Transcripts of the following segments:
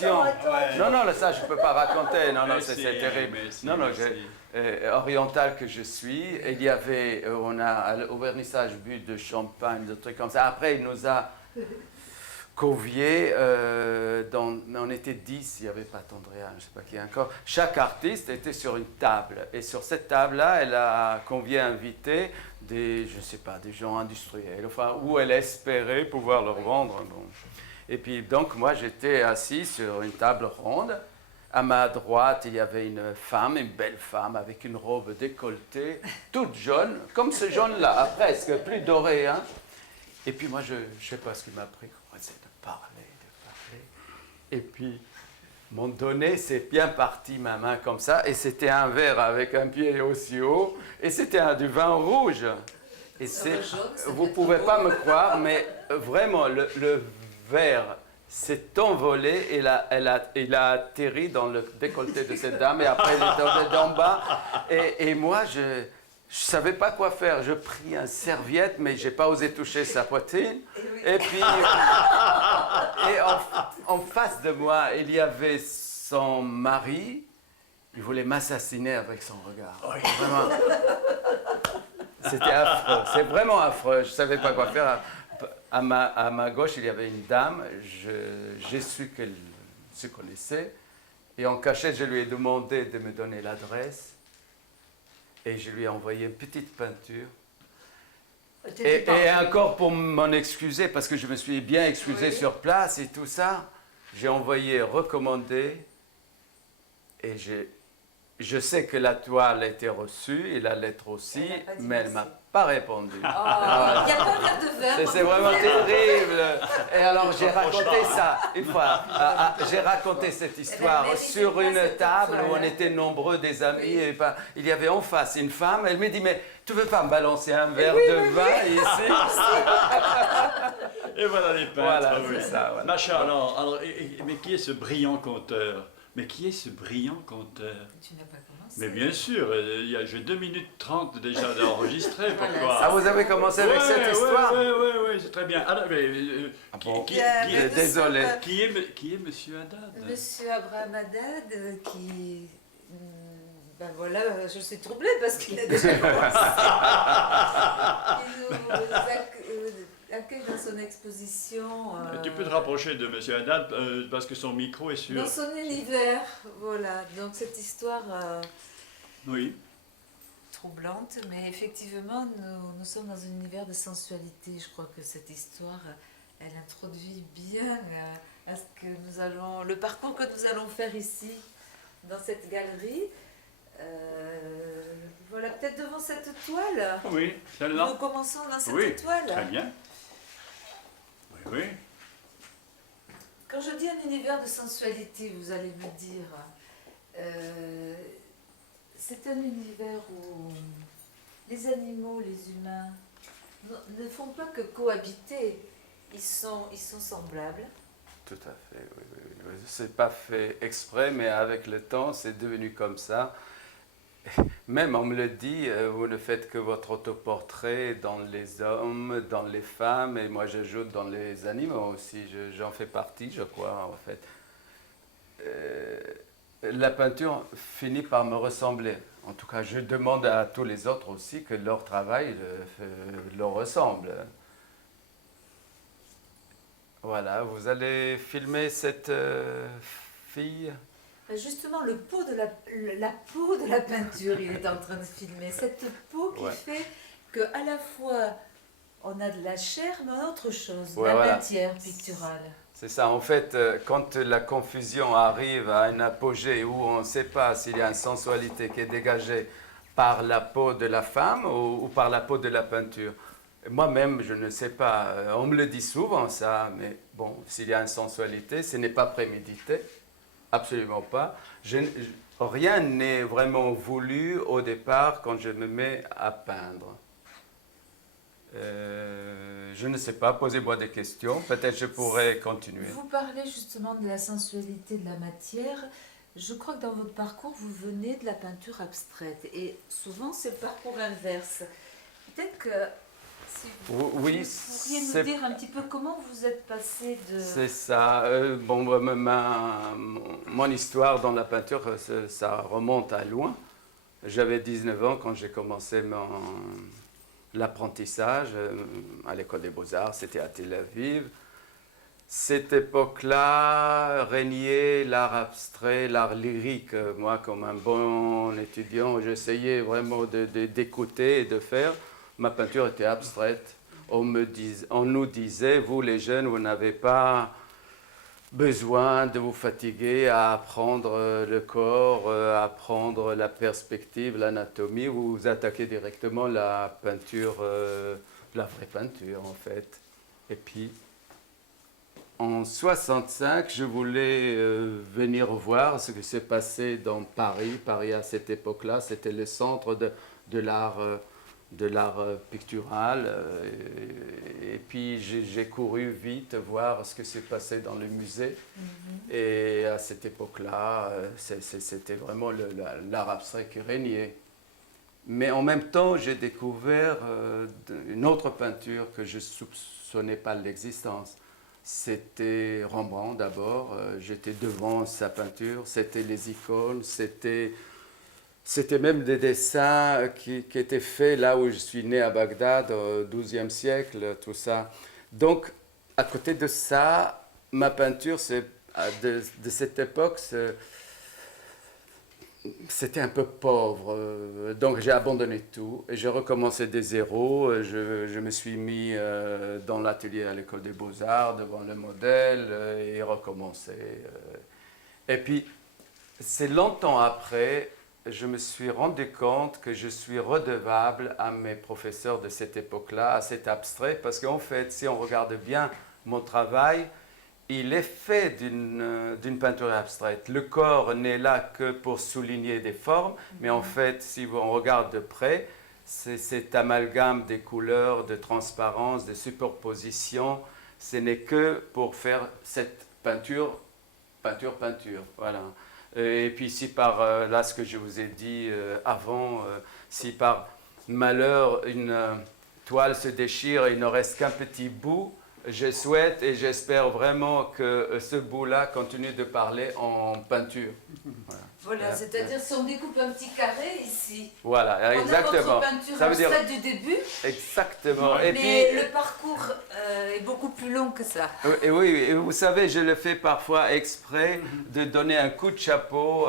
émotion. Attends. Non, non, ça, je ne peux pas raconter. Non, non, c'est Merci, terrible. merci, Non, non, merci. oriental que je suis. Il y avait, on a au vernissage bu de champagne, de trucs comme ça. Après, il nous a conviés. On était 10, il n'y avait pas Tandrea, je ne sais pas qui encore. Chaque artiste était sur une table. Et sur cette table-là, elle a convié, invité des, je ne sais pas, des gens industriels, enfin, où elle espérait pouvoir leur vendre. Bon. Et puis, donc, moi, j'étais assis sur une table ronde. À ma droite, il y avait une femme, une belle femme, avec une robe décolletée, toute jaune, comme ce jaune-là, presque, plus doré. Hein. Et puis moi, je ne sais pas ce qui m'a pris, c'est de parler. Et puis, m'ont donné, c'est bien parti ma main comme ça, et c'était un verre avec un pied aussi haut, et c'était du vin rouge. Et vous ne pouvez pas me croire, mais vraiment, le verre s'est envolé et il a atterri dans le décolleté de cette dame et après il est tombé d'en bas. Et moi, je ne savais pas quoi faire. Je pris une serviette, mais je n'ai pas osé toucher sa poitrine. Et puis, en face de moi, il y avait son mari. Il voulait m'assassiner avec son regard. Vraiment. C'était affreux. C'est vraiment affreux. Je ne savais pas quoi faire. À ma gauche, il y avait une dame, j'ai su qu'elle se connaissait, et en cachette, je lui ai demandé de me donner l'adresse, et je lui ai envoyé une petite peinture. Et encore pour m'en excuser, parce que je me suis bien excusé sur place et tout ça, j'ai envoyé recommander, et je sais que la toile a été reçue, et la lettre aussi, mais elle ne m'a pas répondu. Il n'y a pas un verre de vin. C'est vraiment terrible. Et alors j'ai raconté ça une fois. J'ai raconté cette histoire sur une table où on était nombreux, des amis. Et il y avait en face une femme. Elle me dit, mais tu ne veux pas me balancer un verre de vin ici? Et voilà les peintres. Voilà, c'est ça. Voilà. Macha, alors, mais qui est ce brillant conteur? Mais qui est ce brillant conteur? Tu n'as pas commencé. Mais bien sûr, j'ai 2 minutes 30 déjà d'enregistrer. Pourquoi? Ah, vous avez commencé avec cette histoire? Oui, c'est très bien. Alors, mais, désolé. Qui est Monsieur Haddad? Monsieur Abraham Haddad, qui... Ben voilà, je suis troublée parce qu'il a déjà commencé. Il nous accueille dans son exposition. Tu peux te rapprocher de Monsieur Haddad parce que son micro est sur... Dans son univers, voilà. Donc cette histoire Oui. troublante, mais effectivement, nous sommes dans un univers de sensualité. Je crois que cette histoire, elle introduit bien à ce que nous allons, le parcours que nous allons faire ici, dans cette galerie. Voilà, peut-être devant cette toile. Oui, celle-là. Nous commençons dans cette toile. Très bien. Oui. Quand je dis un univers de sensualité, vous allez me dire, c'est un univers où les animaux, les humains ne font pas que cohabiter, ils sont semblables. Tout à fait, oui. C'est pas fait exprès, mais avec le temps, c'est devenu comme ça. Même on me le dit, vous ne faites que votre autoportrait dans les hommes, dans les femmes, et moi j'ajoute dans les animaux aussi, j'en fais partie, je crois, en fait. La peinture finit par me ressembler. En tout cas, je demande à tous les autres aussi que leur travail leur ressemble. Voilà, vous allez filmer cette fille. Justement, la peau de la peinture, il est en train de filmer. Cette peau qui fait qu'à la fois, on a de la chair, mais autre chose, de la matière picturale. C'est ça, en fait, quand la confusion arrive à un apogée où on ne sait pas s'il y a une sensualité qui est dégagée par la peau de la femme ou par la peau de la peinture. Moi-même, je ne sais pas, on me le dit souvent ça, mais bon, s'il y a une sensualité, ce n'est pas prémédité. Absolument pas. Rien n'est vraiment voulu au départ quand je me mets à peindre. Je ne sais pas, posez-moi des questions, peut-être je pourrais continuer. Vous parlez justement de la sensualité de la matière. Je crois que dans votre parcours, vous venez de la peinture abstraite. Et souvent, c'est le parcours inverse. Peut-être que Si vous, Oui, vous pourriez nous c'est dire un petit peu comment vous êtes passé de... c'est ça. Bon, mon histoire dans la peinture, ça remonte à loin. J'avais 19 ans quand j'ai commencé l'apprentissage à l'école des beaux-arts, c'était à Tel Aviv. Cette époque-là régnait l'art abstrait, l'art lyrique. Moi, comme un bon étudiant, j'essayais vraiment d'écouter et de faire. Ma peinture était abstraite. On nous disait, vous les jeunes, vous n'avez pas besoin de vous fatiguer à apprendre le corps, à apprendre la perspective, l'anatomie. Vous vous attaquez directement à la peinture, la vraie peinture en fait. Et puis, en 65, je voulais venir voir ce qui s'est passé dans Paris. Paris, à cette époque-là, c'était le centre de l'art pictural. Et puis, j'ai couru vite voir ce qui s'est passé dans le musée. Et à cette époque-là, c'était vraiment l'art abstrait qui régnait. Mais en même temps, j'ai découvert une autre peinture que je ne soupçonnais pas l'existence. C'était Rembrandt d'abord, j'étais devant sa peinture, c'était les icônes, c'était même des dessins qui étaient faits là où je suis né à Bagdad au XIIe siècle, tout ça. Donc, à côté de ça, ma peinture de cette époque, c'était un peu pauvre, donc j'ai abandonné tout et j'ai recommencé des zéros. Je me suis mis dans l'atelier à l'école des beaux-arts devant le modèle et recommencé. Et puis, c'est longtemps après, je me suis rendu compte que je suis redevable à mes professeurs de cette époque-là, à cet abstrait, parce qu'en fait, si on regarde bien mon travail, il est fait d'une peinture abstraite. Le corps n'est là que pour souligner des formes, mais en fait, si on regarde de près, c'est cet amalgame des couleurs, de transparence, de superposition. Ce n'est que pour faire cette peinture. Voilà. Et puis si par, là ce que je vous ai dit avant, si par malheur une toile se déchire et il ne reste qu'un petit bout, je souhaite et j'espère vraiment que ce bout-là continue de parler en peinture. Voilà, c'est-à-dire si on découpe un petit carré ici, Voilà, exactement. On a votre peinture Ça veut dire abstraite du début, exactement. mais Et puis, le parcours est beaucoup plus long que ça. et oui, et vous savez, je le fais parfois exprès de donner un coup de chapeau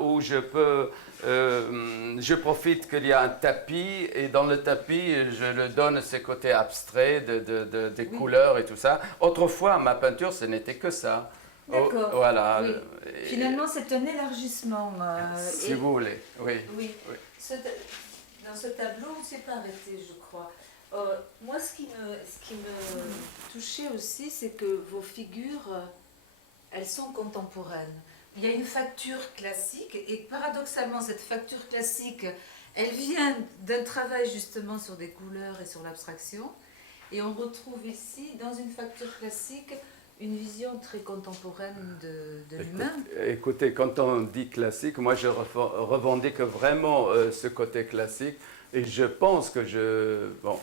où je profite qu'il y a un tapis et dans le tapis, je le donne ce côté abstrait des couleurs et tout ça. Autrefois, ma peinture, ce n'était que ça. D'accord. Voilà. Oui. Et- Finalement, c'est un élargissement. si vous voulez, oui. Oui. Oui. Dans ce tableau, on ne s'est pas arrêté, je crois. Moi, ce qui me touchait aussi, c'est que vos figures, elles sont contemporaines. Il y a une facture classique, et paradoxalement, cette facture classique, elle vient d'un travail justement sur des couleurs et sur l'abstraction. Et on retrouve ici, dans une facture classique, une vision très contemporaine de l'humain. Écoutez, quand on dit classique, moi je revendique vraiment ce côté classique et je pense que bon,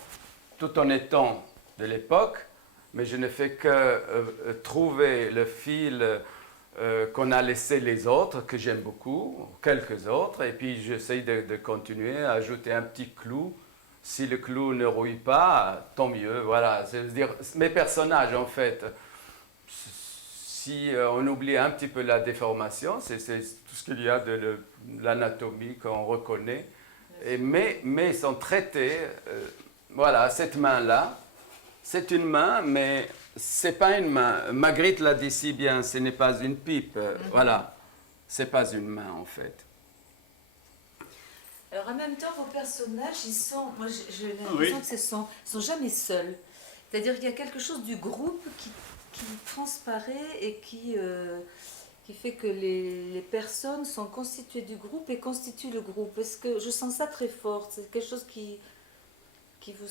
tout en étant de l'époque, mais je ne fais que trouver le fil qu'on a laissé les autres, que j'aime beaucoup, quelques autres, et puis j'essaye de continuer à ajouter un petit clou. Si le clou ne rouille pas, tant mieux, voilà. C'est-à-dire, mes personnages en fait, si on oublie un petit peu la déformation, c'est tout ce qu'il y a de l'anatomie qu'on reconnaît, mais ils sont traités, voilà, cette main-là, c'est une main, mais c'est pas une main. Magritte l'a dit si bien, ce n'est pas une pipe, voilà, c'est pas une main en fait. Alors en même temps, vos personnages, moi j'ai l'impression que ce sont jamais seuls. C'est-à-dire qu'il y a quelque chose du groupe qui transparaît et qui fait que les personnes sont constituées du groupe et constituent le groupe. Est-ce que je sens ça très fort? C'est quelque chose qui vous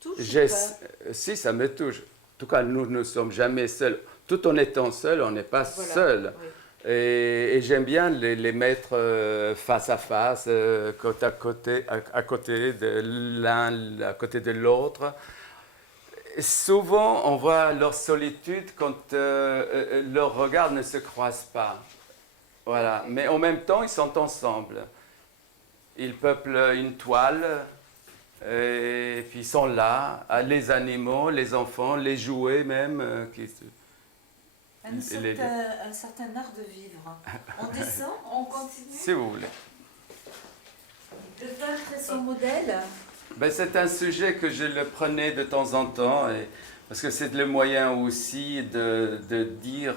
touche ou pas? Si, ça me touche. En tout cas, nous ne sommes jamais seuls. Tout en étant seuls, on n'est pas Voilà, seuls. oui. Et j'aime bien les mettre face à face, côte à côté de l'un, à côté de l'autre. Souvent, on voit leur solitude quand leurs regards ne se croisent pas. Voilà. Mais en même temps, ils sont ensemble. Ils peuplent une toile, et puis ils sont là, les animaux, les enfants, les jouets même. Un certain art de vivre. On descend, on continue. Si vous voulez. Le peintre et son modèle. Ben, c'est un sujet que je le prenais de temps en temps, parce que c'est le moyen aussi de dire,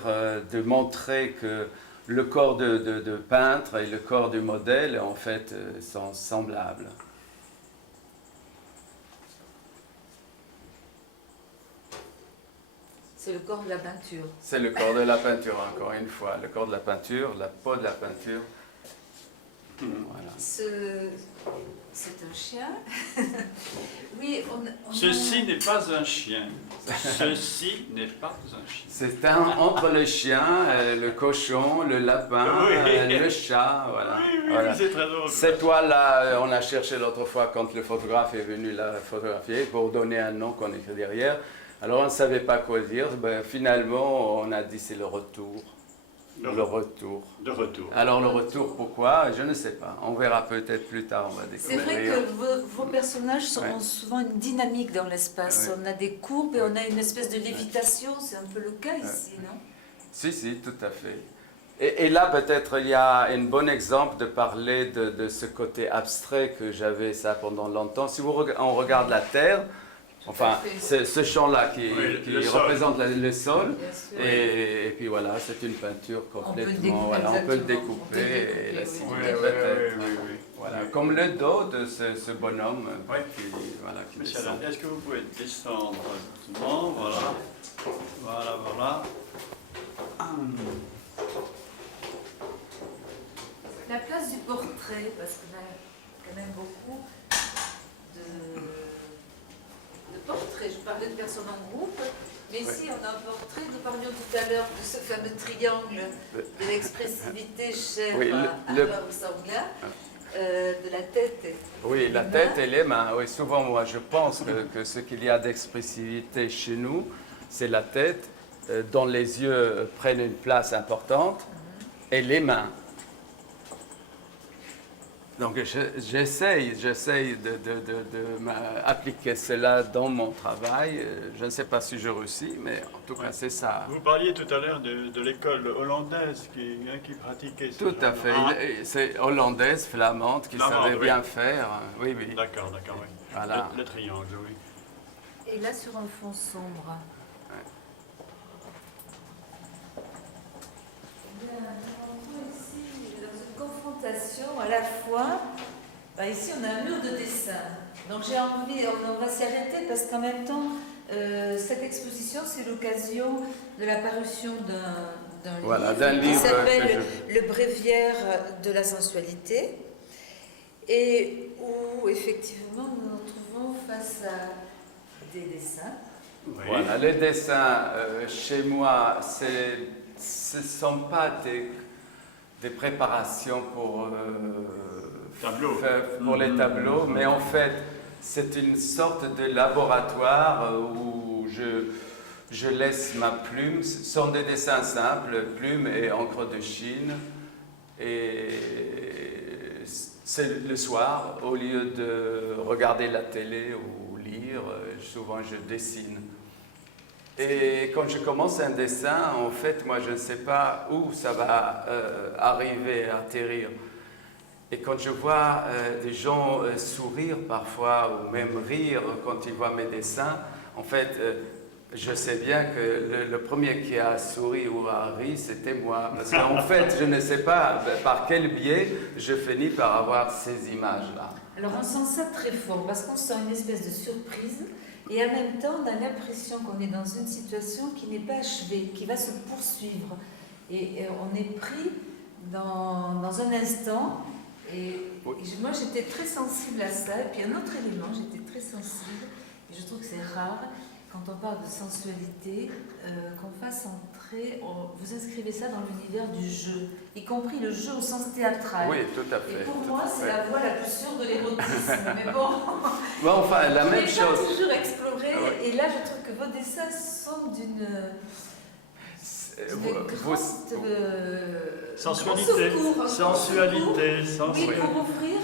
de montrer que le corps de peintre et le corps du modèle, en fait, sont semblables. C'est le corps de la peinture. C'est le corps de la peinture, encore une fois. Le corps de la peinture, la peau de la peinture. Voilà. C'est un chien. Oui, Ceci n'est pas un chien. Ceci n'est pas un chien. C'est entre le chien, le cochon, le lapin, le chat, voilà. Oui, Voilà. c'est très drôle. Cette toile-là, on a cherché l'autre fois quand le photographe est venu la photographier pour donner un nom qu'on écrit derrière. Alors on ne savait pas quoi dire. Ben, finalement, on a dit c'est le retour. Le retour. De retour. Alors le retour, pourquoi? Je ne sais pas. On verra peut-être plus tard, on va C'est découvrir. vrai que vos personnages ont souvent une dynamique dans l'espace. Ouais. On a des courbes et on a une espèce de lévitation. C'est un peu le cas ici, non? Si, tout à fait. Et là, peut-être, il y a un bon exemple de parler de ce côté abstrait que j'avais ça pendant longtemps. Si on regarde la Terre, enfin, ce champ-là qui représente le sol, et puis voilà, c'est une peinture complètement, on peut le découper et la signer peut-être. Voilà, comme le dos de ce bonhomme qui Monsieur descend. Alain, est-ce que vous pouvez descendre doucement? Voilà. Voilà. La place du portrait, parce qu'on a quand même beaucoup de portraits. Je parlais de personnes en groupe, mais ici on a un portrait. Nous parlions tout à l'heure de ce fameux triangle de l'expressivité chère à Paul Sangla, de la tête. Oui, la tête et les mains. Oui, souvent, moi, je pense que ce qu'il y a d'expressivité chez nous, c'est la tête, dont les yeux prennent une place importante, et les mains. Donc j'essaye d'appliquer cela dans mon travail. Je ne sais pas si je réussis, mais en tout cas c'est ça. Vous parliez tout à l'heure de l'école hollandaise qui pratiquait ce Tout à fait. C'est hollandaise, flamande, qui savait bien faire. Oui. D'accord, oui. Voilà. Le triangle, oui. Et là sur un fond sombre. Confrontation à la fois, ici on a un mur de dessin, donc j'ai envie, on va s'y arrêter parce qu'en même temps cette exposition c'est l'occasion de la parution d'un livre qui s'appelle Le Bréviaire de la sensualité et où effectivement nous nous retrouvons face à des dessins. Oui. Voilà, les dessins chez moi, ce ne sont pas des préparations pour les tableaux, mais en fait, c'est une sorte de laboratoire où je laisse ma plume. Ce sont des dessins simples, plume et encre de Chine. Et c'est le soir, au lieu de regarder la télé ou lire, souvent je dessine. Et quand je commence un dessin, en fait, moi, je ne sais pas où ça va arriver, atterrir. Et quand je vois des gens sourire parfois, ou même rire quand ils voient mes dessins, en fait, je sais bien que le premier qui a souri ou a ri, c'était moi. Parce qu'en fait, je ne sais pas par quel biais je finis par avoir ces images-là. Alors, on sent ça très fort, parce qu'on sent une espèce de surprise. Et en même temps, on a l'impression qu'on est dans une situation qui n'est pas achevée, qui va se poursuivre. Et on est pris dans un instant. Et moi, j'étais très sensible à ça. Et puis un autre élément, j'étais très sensible. Et je trouve que c'est rare, quand on parle de sensualité, qu'on fasse entrer vous inscrivez ça dans l'univers du jeu, y compris le jeu au sens théâtral. Oui, tout à fait. Et pour moi, c'est la voie la plus sûre de l'érotisme. Mais bon, Bon, enfin, la même je n'ai pas chose. toujours exploré. Ouais. Et là, je trouve que vos dessins sont d'une Vous- Sensualité, secours, sensualité, oui, sensualité. pour ouvrir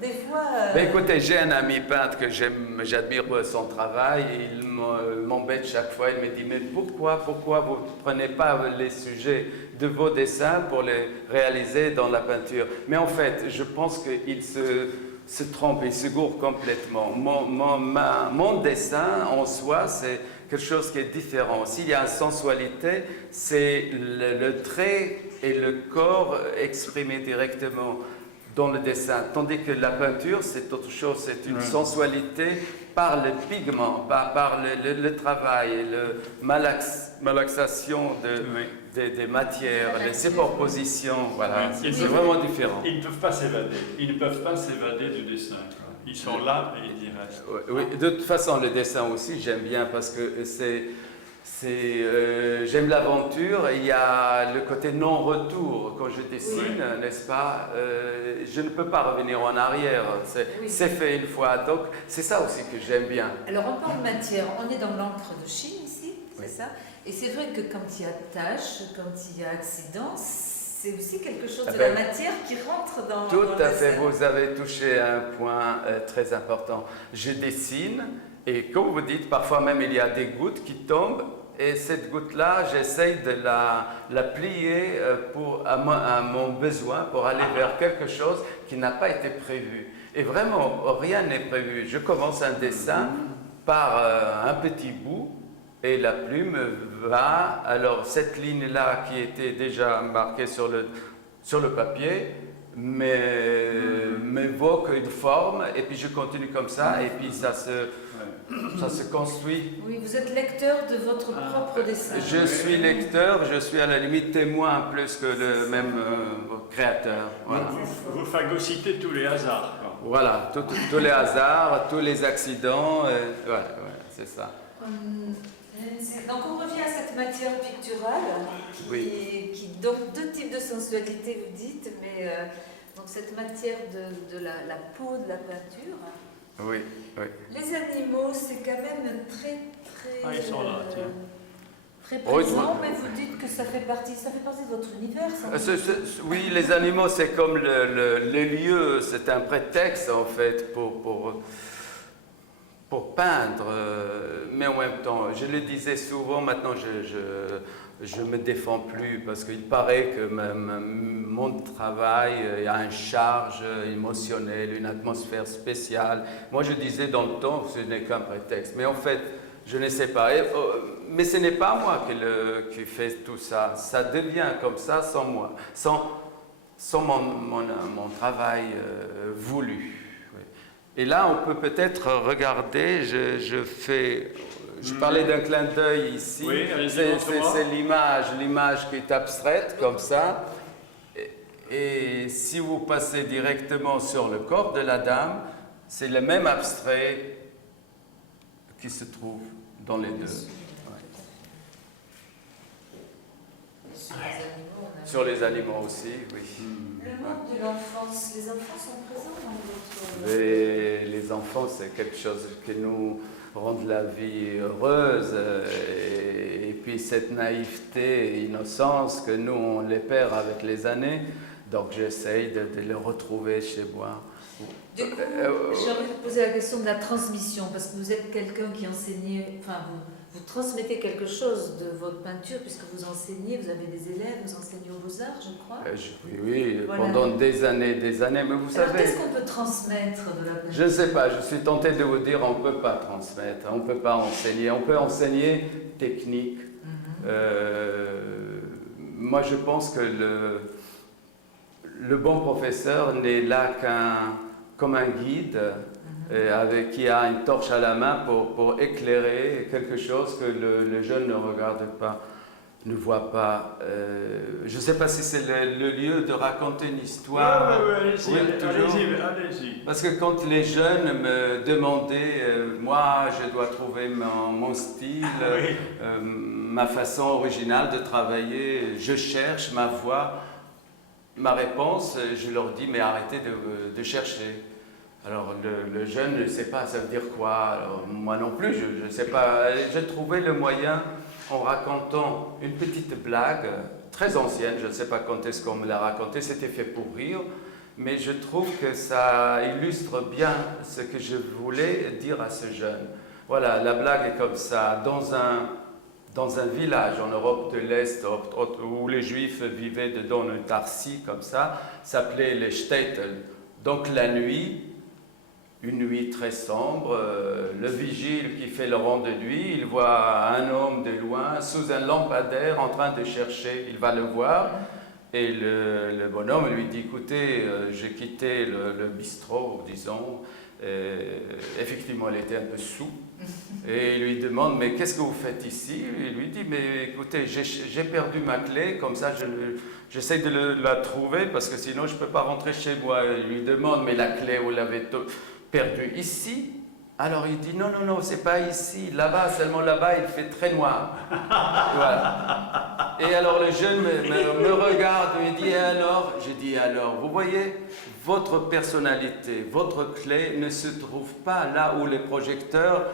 des voies. Ben écoutez, j'ai un ami peintre que j'admire son travail. Il m'embête chaque fois. Il me dit, mais pourquoi vous ne prenez pas les sujets de vos dessins pour les réaliser dans la peinture? Mais en fait, je pense qu'il se trompe, il se gourre complètement. Mon dessin en soi, c'est quelque chose qui est différent. S'il y a une sensualité, c'est le trait et le corps exprimés directement dans le dessin. Tandis que la peinture, c'est autre chose, c'est une sensualité par le pigment, par le travail, la malaxation des matières, les superpositions. Voilà, Oui. c'est vraiment différent. Ils ne peuvent pas s'évader. Ils ne peuvent pas s'évader du dessin. Ils sont là et ils y restent. Oui, de toute façon, le dessin aussi, j'aime bien parce que j'aime l'aventure. Il y a le côté non-retour quand je dessine, n'est-ce pas? Je ne peux pas revenir en arrière. C'est fait une fois. Donc, c'est ça aussi que j'aime bien. Alors, on parle de matière. On est dans l'encre de Chine ici, c'est Oui. ça? Et c'est vrai que quand il y a tache, quand il y a accident, c'est aussi quelque chose Ah de ben, la matière qui rentre dans Tout dans à le fait, dessin. vous avez touché un point très important. Je dessine et comme vous dites, parfois même il y a des gouttes qui tombent et cette goutte-là, j'essaye de la plier à mon besoin pour aller vers quelque chose qui n'a pas été prévu. Et vraiment, rien n'est prévu. Je commence un dessin par un petit bout et la plume va, alors cette ligne-là qui était déjà marquée sur le papier, m'évoque une forme et puis je continue comme ça et puis ça se construit. Oui, vous êtes lecteur de votre propre dessin. Je suis lecteur, je suis à la limite témoin plus que le même créateur. Voilà, Vous phagocytez tous les hasards. Quoi. voilà tous les hasards, tous les accidents, voilà, c'est ça. Donc on revient à cette matière picturale, qui donc deux types de sensualité vous dites, mais donc cette matière de la peau, de la peinture. Oui. Les animaux, c'est quand même très Ils sont là, tiens. très présent, mais vous dites que ça fait partie de votre univers. Ça Oui, les animaux, c'est comme le lieu, c'est un prétexte en fait pour peindre, mais en même temps, je le disais souvent, maintenant je me défends plus parce qu'il paraît que mon travail a une charge émotionnelle, une atmosphère spéciale. Moi je disais dans le temps, ce n'est qu'un prétexte, mais en fait, je ne sais pas. Mais ce n'est pas moi qui fais tout ça, ça devient comme ça sans moi, sans mon travail voulu. Et là, on peut peut-être regarder, je parlais d'un clin d'œil ici, Oui, c'est l'image qui est abstraite comme ça. Et si vous passez directement sur le corps de la dame, c'est le même abstrait qui se trouve dans les deux. Sur les animaux aussi, oui. Le monde de l'enfance, les enfants sont présents dans votre... Les enfants, c'est quelque chose qui nous rend la vie heureuse. Et puis cette naïveté et innocence que nous, on les perd avec les années. Donc j'essaye de les retrouver chez moi. Du coup, j'ai envie de vous poser la question de la transmission, parce que vous êtes quelqu'un qui enseignait, enfin vous transmettez quelque chose de votre peinture, puisque vous enseignez, vous avez des élèves, vous enseignez aux Beaux-Arts, je crois. Oui, Voilà. pendant des années, mais vous Alors savez... qu'est-ce qu'on peut transmettre de la peinture? Je ne sais pas, je suis tenté de vous dire, on ne peut pas transmettre, on ne peut pas enseigner. On peut enseigner technique. Moi, je pense que le bon professeur n'est là comme un guide qui a une torche à la main pour éclairer quelque chose que le jeune ne regarde pas, ne voit pas. Je ne sais pas si c'est le lieu de raconter une histoire. Oui, allez-y. Parce que quand les jeunes me demandaient, moi je dois trouver mon style, ma façon originale de travailler. Je cherche ma voie, ma réponse. Je leur dis, mais arrêtez de chercher. Alors le jeune ne sait pas, ça veut dire quoi? Alors, moi non plus, je ne sais pas. J'ai trouvé le moyen en racontant une petite blague très ancienne, je ne sais pas quand est-ce qu'on me l'a racontée, c'était fait pour rire, mais je trouve que ça illustre bien ce que je voulais dire à ce jeune. Voilà, la blague est comme ça. Dans un village en Europe de l'Est où les Juifs vivaient dedans une tarsie comme ça, s'appelait les shtetl. Donc la nuit, une nuit très sombre, le vigile qui fait le rond de nuit, il voit un homme de loin sous un lampadaire en train de chercher, il va le voir et le bonhomme lui dit, écoutez, j'ai quitté le bistrot, disons, effectivement il était un peu saoul et il lui demande, mais qu'est-ce que vous faites ici? Il lui dit, mais écoutez, j'ai perdu ma clé, comme ça j'essaie de la trouver parce que sinon je ne peux pas rentrer chez moi. Il lui demande, mais la clé, vous l'avez perdu ici? Alors il dit non, non, non, c'est pas ici, là-bas, seulement là-bas, il fait très noir. Voilà. Et alors le jeune me regarde et me dit, et alors? Je dis, alors, vous voyez, votre personnalité, votre clé ne se trouve pas là où les projecteurs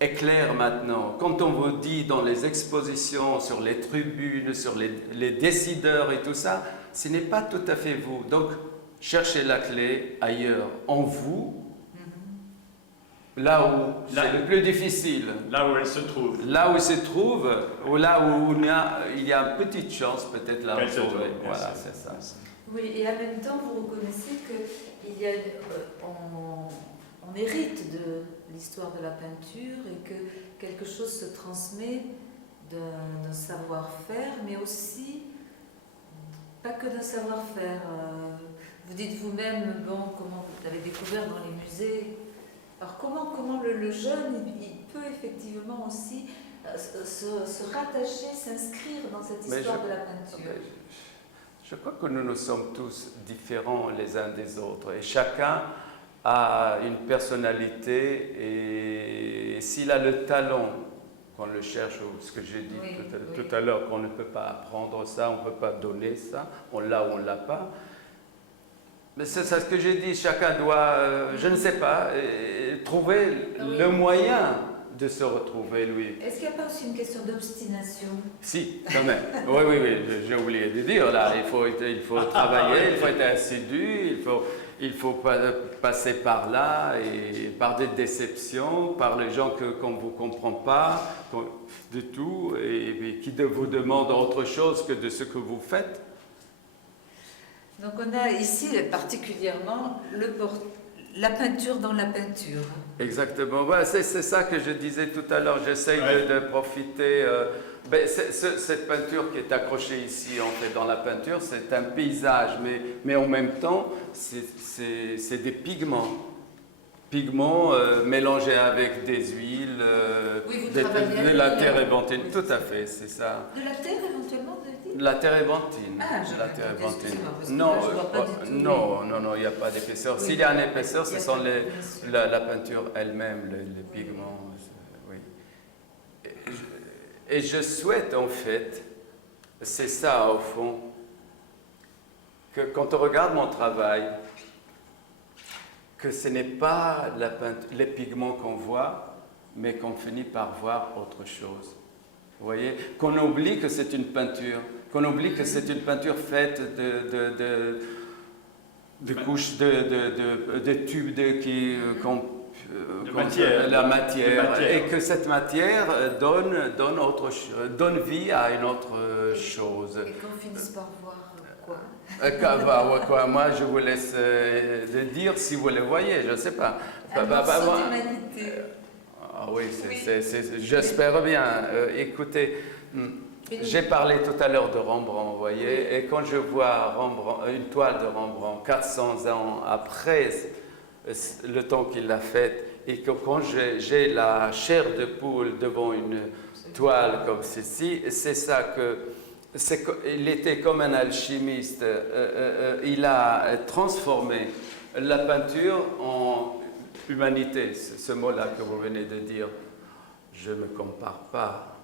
éclairent maintenant. Quand on vous dit dans les expositions, sur les tribunes, sur les décideurs et tout ça, ce n'est pas tout à fait vous. Donc, cherchez la clé ailleurs, en vous, là où c'est le plus difficile. Là où elle se trouve. Là où elle se trouve, ou là où il y a une petite chance peut-être là où trouver. Voilà, c'est ça. Oui, et en même temps, vous reconnaissez qu'il y a, on hérite de l'histoire de la peinture et que quelque chose se transmet d'un savoir-faire, mais aussi pas que d'un savoir-faire. Vous dites vous-même, bon, comment vous l'avez découvert dans les musées. Alors comment le jeune, il peut effectivement aussi se rattacher, s'inscrire dans cette histoire de la peinture? Je crois que nous sommes tous différents les uns des autres et chacun a une personnalité et s'il a le talent, qu'on le cherche, ou ce que j'ai dit tout à l'heure, qu'on ne peut pas apprendre ça, on ne peut pas donner ça, on l'a ou on ne l'a pas. Mais c'est ça ce que j'ai dit, chacun doit, je ne sais pas, trouver le moyen de se retrouver, lui. Est-ce qu'il n'y a pas aussi une question d'obstination? Si, quand même. Oui, j'ai oublié de dire, là, il faut travailler, il faut être assidu, il faut passer par là, et par des déceptions, par les gens qu'on ne vous comprend pas, de tout, et qui vous demandent autre chose que de ce que vous faites. Donc on a ici particulièrement la peinture dans la peinture. Exactement, ouais, c'est ça que je disais tout à l'heure, j'essaye de profiter. Cette peinture qui est accrochée ici, en fait, dans la peinture, c'est un paysage, mais en même temps, c'est des pigments. Pigments mélangés avec des huiles, de la terre éventrine, tout à fait, c'est ça. De la terre éventuellement, vous avez dit? La terre éventrine. Ah, la terre éventrine. Non, il n'y a pas d'épaisseur. Oui. S'il y a une épaisseur, ce sont la peinture elle-même, les pigments. Oui. Et je souhaite en fait, c'est ça au fond, que quand on regarde mon travail, que ce n'est pas les pigments qu'on voit, mais qu'on finit par voir autre chose. Vous voyez? Qu'on oublie que c'est une peinture, qu'on oublie que c'est une peinture faite de couches, de tubes la matière, et que cette matière donne vie à une autre chose. Et qu'on finisse par voir quoi? Moi, je vous laisse le dire si vous le voyez, je ne sais pas. Un morceau d'humanité. Ah oui, j'espère bien. Écoutez, j'ai parlé tout à l'heure de Rembrandt, vous voyez, et quand je vois une toile de Rembrandt 400 ans après le temps qu'il l'a faite, et que quand j'ai la chair de poule devant une toile comme ceci, c'est ça que... Il était comme un alchimiste, il a transformé la peinture en humanité, ce mot-là que vous venez de dire. Je ne me compare pas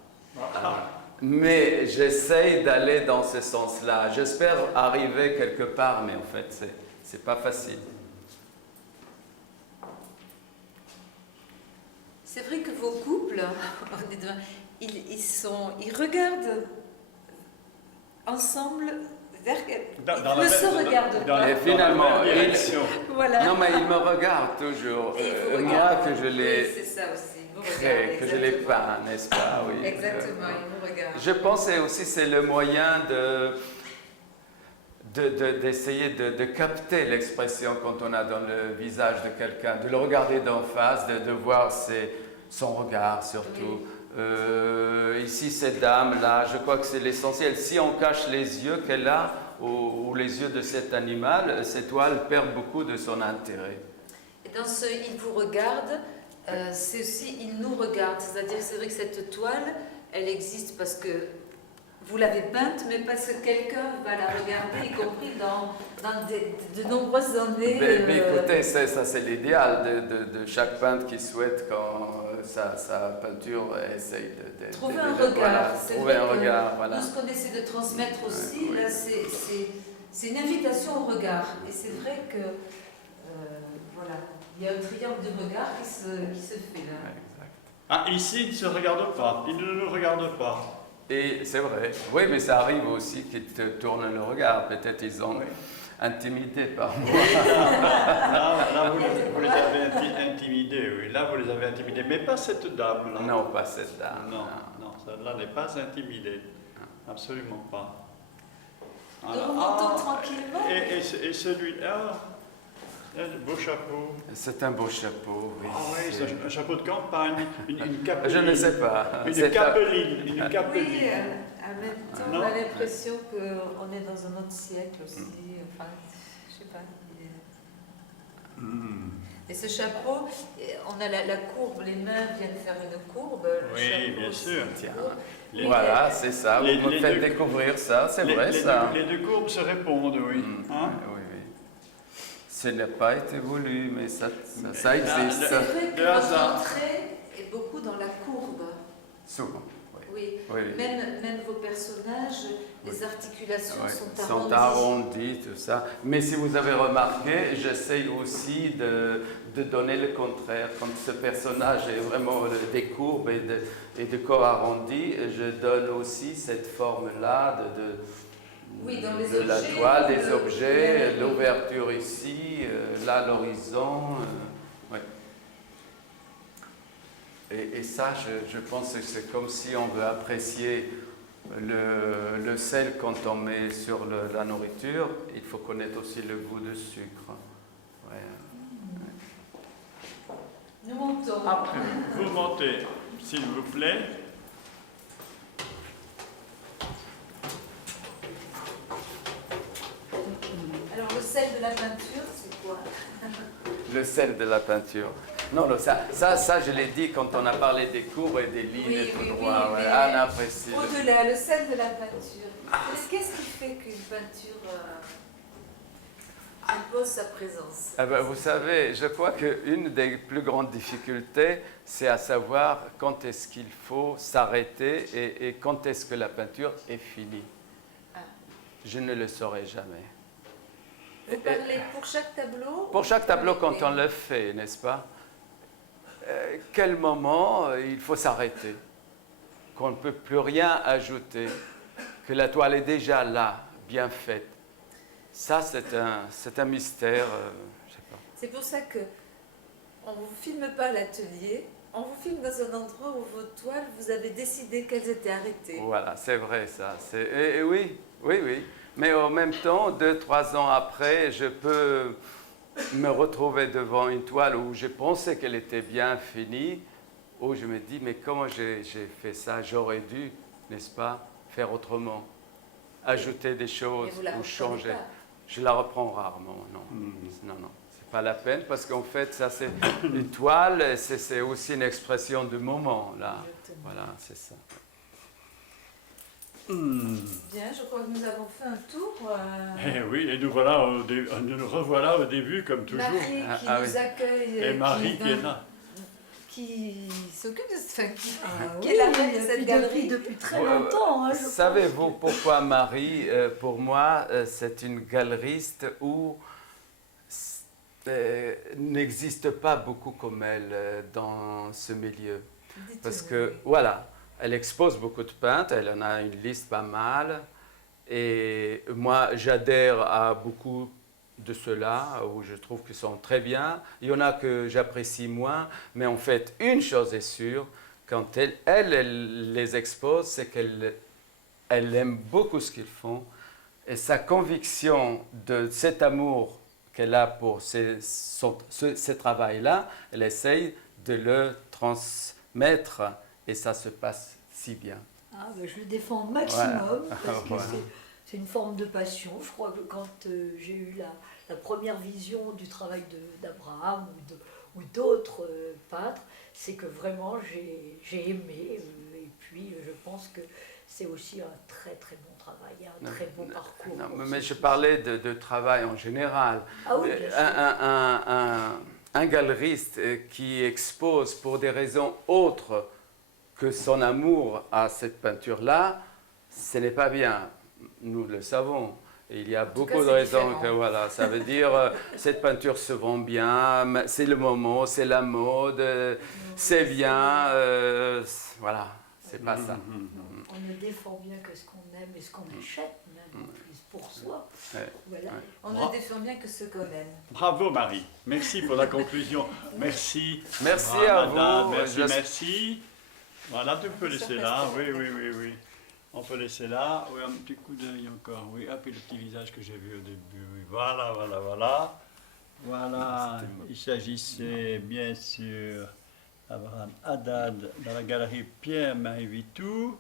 mais j'essaye d'aller dans ce sens-là. J'espère arriver quelque part, mais en fait, c'est pas facile. C'est vrai que vos couples, ils regardent ensemble vers ils ne se regardent pas. Et finalement, Voilà. non, mais ils me regardent toujours. Et ils vous Moi, regardent. que je les Oui, c'est ça aussi. Ils vous crée, regardent, que je les exactement. peins, n'est-ce pas? Oui. Exactement, ils vous regardent. Je pense que aussi c'est le moyen d'essayer de capter l'expression quand on a dans le visage de quelqu'un, de le regarder d'en face, de voir son regard surtout. Oui. Ici, cette dame-là, je crois que c'est l'essentiel. Si on cache les yeux qu'elle a ou les yeux de cet animal, cette toile perd beaucoup de son intérêt. Et dans ce « il vous regarde », c'est aussi « il nous regarde ». C'est-à-dire, c'est vrai que cette toile, elle existe parce que vous l'avez peinte, mais parce que quelqu'un va la regarder, y compris dans de nombreuses années. Mais écoutez, ça c'est l'idéal de chaque peintre qui souhaite quand sa peinture essaye de trouver un regard. Trouver un regard, voilà. Nous, ce qu'on essaie de transmettre aussi, oui. là, c'est une invitation au regard. Et c'est vrai que, voilà, il y a un triomphe de regard qui se fait là. Ouais, exact. Ah, ici, ils ne se regardent pas. Ils ne nous regardent pas. Et c'est vrai, oui, mais ça arrive aussi qu'ils te tournent le regard. Peut-être ils ont intimidé par moi. Là, vous les avez intimidés, oui. Là, vous les avez intimidés. Mais pas cette dame-là. Non, pas cette dame. Non, celle-là n'est pas intimidée. Absolument pas. Nous remontons tranquillement. Et celui-là, un beau chapeau. C'est un beau chapeau, oui. Ah oui, c'est un chapeau de campagne, une capeline. Je ne sais pas. Une capeline. Oui, en même temps, on a l'impression qu'on est dans un autre siècle aussi. Enfin, je sais pas. Et ce chapeau, on a la courbe, les mains viennent faire une courbe. Le Oui, chapeau bien aussi, sûr. Tiens. Oui, Voilà, c'est ça. Vous me faites découvrir ça, c'est vrai ça. Les deux courbes se répondent, oui. Hein? Oui, oui. Ce n'a pas été voulu, mais ça existe. C'est vrai que Le hasard. votre trait est beaucoup dans la courbe. Souvent, Oui. oui. Même vos personnages, les articulations Oui, sont sont arrondies. arrondis, tout ça. Mais si vous avez remarqué, j'essaye aussi de donner le contraire. Quand ce personnage est vraiment des courbes et de corps arrondi, je donne aussi cette forme-là Oui, dans les de la objets, toile, des objets, oui. l'ouverture ici, là l'horizon. Ouais. Et ça, je pense que c'est comme si on veut apprécier le sel quand on met sur la nourriture, il faut connaître aussi le goût de sucre. Ouais. Nous montons. Après, vous montez, s'il vous plaît. Alors, le sel de la peinture, c'est quoi? Le sel de la peinture. Non, ça, je l'ai dit quand on a parlé des courbes et des lignes tout droit. Oui, ouais. mais Anne apprécie. au-delà, le sel de la peinture. Qu'est-ce qui fait qu'une peinture impose sa présence? Ah ben, vous savez, je crois qu'une des plus grandes difficultés, c'est à savoir quand est-ce qu'il faut s'arrêter et quand est-ce que la peinture est finie. Ah. Je ne le saurai jamais. Vous parlez pour chaque tableau? Pour chaque tableau, quand on le fait, n'est-ce pas? Quel moment il faut s'arrêter? Qu'on ne peut plus rien ajouter, que la toile est déjà là, bien faite. Ça, c'est un mystère. Je sais pas. C'est pour ça que on ne vous filme pas à l'atelier, on vous filme dans un endroit où vos toiles, vous avez décidé qu'elles étaient arrêtées. Voilà, c'est vrai ça. Et oui. Mais en même temps, 2-3 ans après, je peux me retrouver devant une toile où je pensais qu'elle était bien finie, où je me dis, mais comment j'ai fait ça? J'aurais dû, n'est-ce pas, faire autrement, ajouter des choses Mais vous la ou reprenez changer. pas. Je la reprends rarement, non. Non, c'est pas la peine parce qu'en fait, ça c'est une toile, c'est aussi une expression du moment, là. Exactement. Voilà, c'est ça. Bien, je crois que nous avons fait un tour. Eh oui, et nous revoilà au début, comme toujours. Marie qui Ah nous oui. accueille. Et Marie qui est là. qui s'occupe de cette qui, Ah qui oui, est la reine de et cette puis galerie. depuis très longtemps. Hein, je Savez-vous pense pourquoi Marie, pour moi, c'est une galeriste où n'existe pas beaucoup comme elle dans ce milieu. Parce que, voilà, elle expose beaucoup de peintres, elle en a une liste pas mal. Et moi, j'adhère à beaucoup de ceux-là, où je trouve qu'ils sont très bien. Il y en a que j'apprécie moins, mais en fait, une chose est sûre, quand elle les expose, c'est elle aime beaucoup ce qu'ils font. Et sa conviction de cet amour qu'elle a pour ce travail-là, elle essaye de le transmettre et ça se passe si bien. Ah, ben, je le défends au maximum parce que Voilà. c'est une forme de passion. Je crois que quand j'ai eu la première vision du travail d'Abraham ou d'autres peintres, c'est que vraiment j'ai aimé. Et puis je pense que c'est aussi un très très bon travail, un très beau parcours. Non, mais je parlais de travail en général. Ah oui, bien sûr. Un galeriste qui expose pour des raisons autres que son amour à cette peinture-là, ce n'est pas bien. Nous le savons. Et il y a beaucoup de raisons que voilà, ça veut dire cette peinture se vend bien, c'est le moment, c'est la mode, c'est bien, voilà, c'est pas ça. On ne défend bien que ce qu'on aime et ce qu'on achète, même en plus pour soi. Ouais. Voilà. On ne défend bien que ce qu'on aime. Bravo Marie, merci pour la conclusion. Merci. Merci Voilà, à madame. vous. Merci, merci. Voilà, tu peux laisser là. Oui, oui, oui, oui. On peut laisser là. Oui, un petit coup d'œil encore. Oui, hop, et le petit visage que j'ai vu au début. Oui, voilà, voilà, voilà. Voilà, il s'agissait bien sûr d'Abraham Haddad dans la galerie Pierre-Marie Vitou.